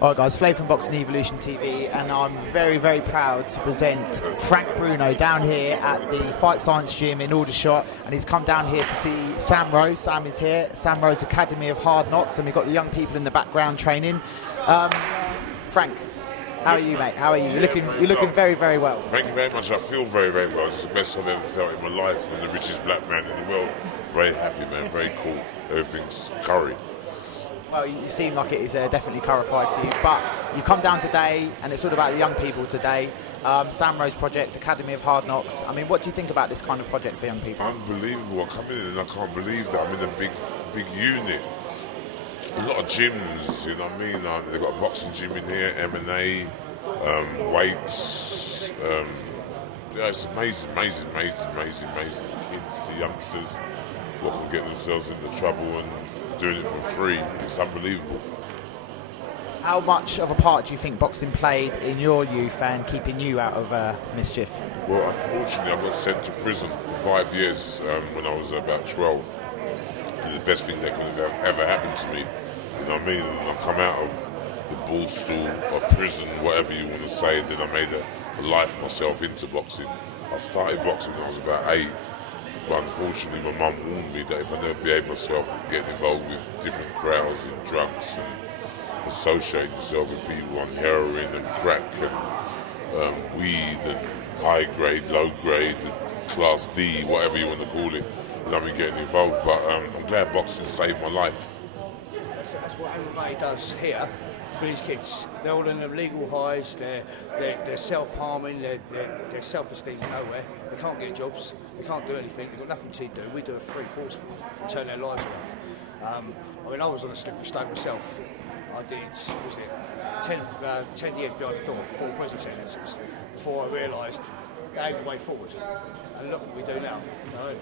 Alright guys, Flave from Boxing Evolution TV, and I'm very, very proud to present Frank Bruno down here at the Fight Science Gym in Aldershot, and he's come down here to see Sam Rowe. Sam is here, Sam Rowe's Academy of Hard Knocks, and we've got the young people in the background training. Frank, how are you, mate? How are you? You're looking very, very well. Thank you very much. I feel very, very well. It's the best I've ever felt in my life. I'm the richest black man in the world. Very happy, man. Very cool. Everything's curry. Well, you seem like it is definitely clarified for you, but you've come down today, and it's all about the young people today. Sam Rowe's project, Academy of Hard Knocks. I mean, what do you think about this kind of project for young people? Unbelievable. I come in and I can't believe that I'm in a big unit. A lot of gyms, you know what I mean? They've got a boxing gym in here, M&A, weights. Yeah, it's amazing. Kids to youngsters what can get themselves into trouble and doing it for free. It's unbelievable. How much of a part do you think boxing played in your youth and keeping you out of mischief? Well, unfortunately, I got sent to prison for 5 years when I was about 12. And the best thing that could have ever happened to me, you know what I mean? And I come out of the bull stool or prison, whatever you want to say, and then I made a life myself into boxing. I started boxing when I was about 8. But unfortunately, my mum warned me that if I never behaved myself, getting involved with different crowds and drugs and associating yourself with people on heroin and crack and weed and high grade, low grade, class D, whatever you want to call it, and I've been getting involved. But I'm glad boxing saved my life. That's what MMA does here for these kids. They're all in the legal highs, they're self-harming, their self-esteem's nowhere. They can't get jobs, they can't do anything, they've got nothing to do. We do a free course for them, turn their lives around. I mean, I was on a slippery slope myself. I did, 10 years behind the door, 4 prison sentences, before I realised the only way forward. And look what we do now. You know?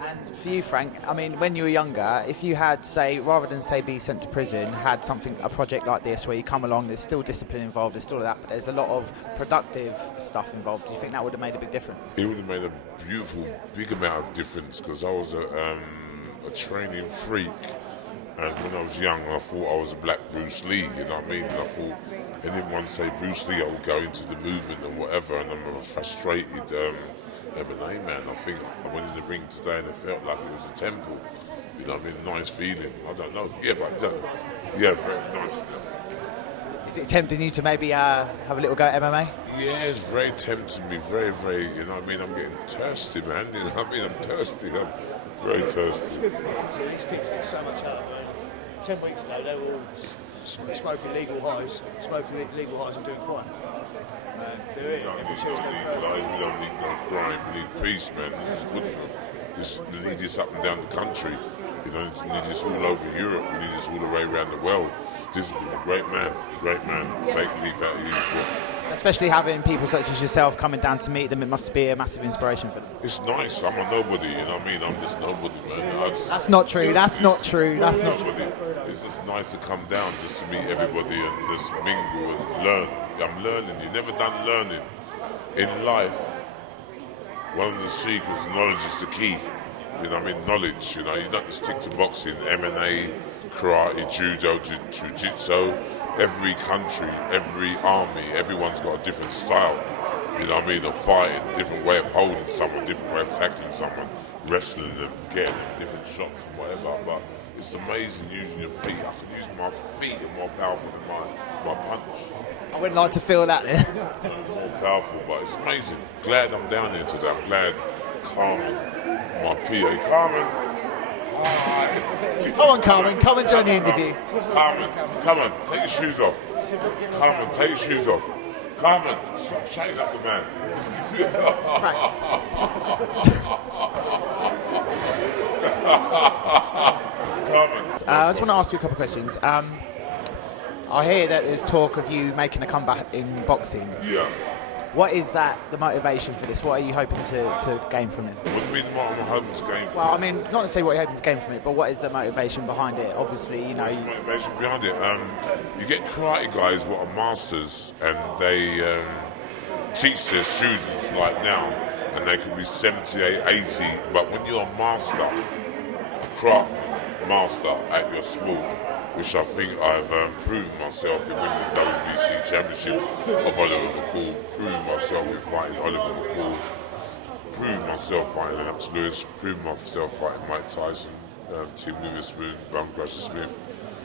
And for you, Frank, I mean, when you were younger, if you had, say, rather than, say, be sent to prison, had a project like this where you come along, there's still discipline involved, there's still that, but there's a lot of productive stuff involved. Do you think that would have made a big difference? It would have made a beautiful, big amount of difference, because I was a training freak, and when I was young, I thought I was a black Bruce Lee, you know what I mean? And I thought anyone say Bruce Lee, I would go into the movement and whatever, and I'm a frustrated MMA man. I think I went in the ring today and it felt like it was a temple. You know what I mean? Nice feeling. I don't know. Yeah, but yeah, very nice. Is it tempting you to maybe have a little go at MMA? Yeah, it's very tempting me. Very, very, you know what I mean? I'm getting thirsty, man. You know what I mean? I'm thirsty. I'm very thirsty. These kids get so much out of it. 10 weeks ago, they were all smoking legal highs and doing crime. We don't need no crime. We need peace, man. This is good. We need this up and down the country. You know, we need this all over Europe. We need this all the way around the world. This is a great man. Take a leaf out of you. Especially having people such as yourself coming down to meet them, it must be a massive inspiration for them. It's nice. I'm a nobody, you know what I mean? I'm just nobody, man. That's not true. That's not true. It's just nice to come down just to meet everybody and just mingle and learn. I'm learning. You've never done learning. In life, one of the secrets, knowledge is the key. You know what I mean? Knowledge, you know. You don't just stick to boxing, M&A, karate, judo, jiu-jitsu. Every country, every army, everyone's got a different style. You know what I mean? Of fighting, different way of holding someone, different way of tackling someone, wrestling them, getting them, different shots and whatever. But it's amazing using your feet. I can use my feet are more powerful than my punch. I wouldn't like to feel that then. More powerful, but it's amazing. Glad I'm down here today. I'm glad Carmen, my PA, Carmen. Come on, Carmen, come and join the interview. Carmen, come on, take your shoes off. Carmen, take your shoes off. Carmen, stop shutting up the man. Carmen. I just want to ask you a couple of questions. I hear that there's talk of you making a comeback in boxing. Yeah. What is the motivation for this? What are you hoping to gain from it? What do you mean what I'm hoping to gain from it? Well, I mean, not necessarily what you're hoping to gain from it, but what is the motivation behind it? Obviously, you know... What's the motivation behind it? You get karate guys what are masters, and they teach their students like now, and they could be 78, 80, but when you're a master, a craftsman, master at your sport, which I think I've proven myself in winning the WBC Championship of Oliver McCall, proven myself in fighting Oliver McCall, proven myself fighting Lennox Lewis, proven myself fighting Mike Tyson, Tim Witherspoon, Bum Crusher Smith.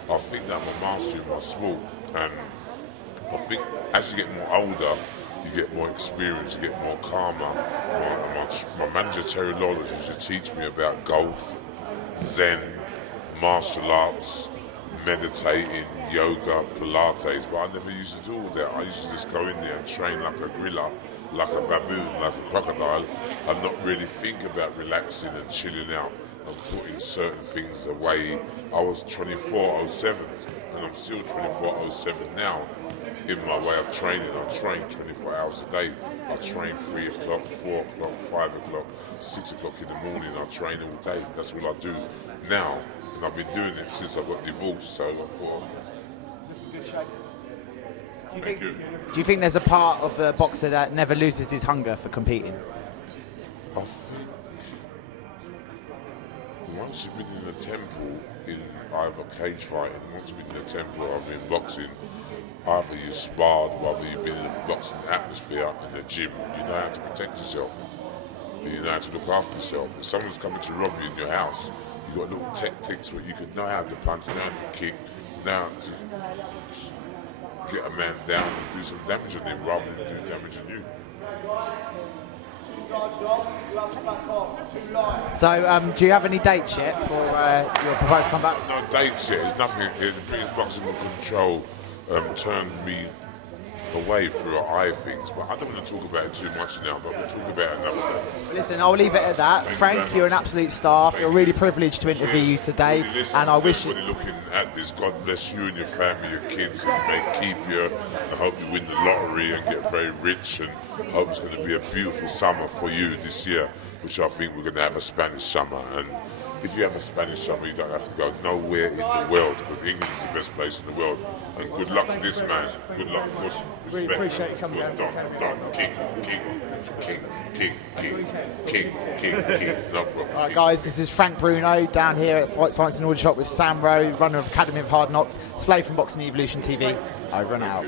I think that I'm a master in my sport, and I think as you get more older, you get more experience, you get more calmer. My manager Terry Lawless used to teach me about golf, Zen, martial arts, meditating, yoga, Pilates, but I never used to do all that. I used to just go in there and train like a gorilla, like a baboon, like a crocodile, and not really think about relaxing and chilling out and putting certain things away. I was 24/07 and I'm still 24/07 now. In my way of training, I train 24 hours a day. I train 3 o'clock, 4 o'clock, 5 o'clock, 6 o'clock in the morning. I train all day. That's all I do now. And I've been doing it since I got divorced, so I thought... Good shape. Thank you. Do you think there's a part of the boxer that never loses his hunger for competing? I think once you've been in the temple in either cage fighting, once you've been in the temple or in boxing, either you sparred, whether you've been in a boxing atmosphere in the gym, you know how to protect yourself. You know how to look after yourself. If someone's coming to rob you in your house, you've got little tactics where you could know how to punch, know how to kick, know how to get a man down and do some damage on him rather than do damage on you. So, do you have any dates yet for your proposed comeback? No dates yet. There's nothing. The British Boxing Control turned me away through eye things, but I don't want to talk about it too much now, but we'll talk about it another day. Listen, I'll leave it at that. Frank, you're an absolute star. We're really privileged to interview you today, and I wish you... Everybody looking at this, God bless you and your family, your kids, and may keep you. I hope you win the lottery and get very rich, and I hope it's going to be a beautiful summer for you this year, which I think we're going to have a Spanish summer. And if you have a Spanish summer, you don't have to go nowhere in the world, because England is the best place in the world. And good luck to this man. Good luck. Good respect. Really appreciate you coming down. King. No problem. All right, guys, this is Frank Bruno down here at Fight Science and Aldershot with Sam Rowe, runner of Academy of Hard Knocks. It's Flave from Boxing Evolution TV. Over and out.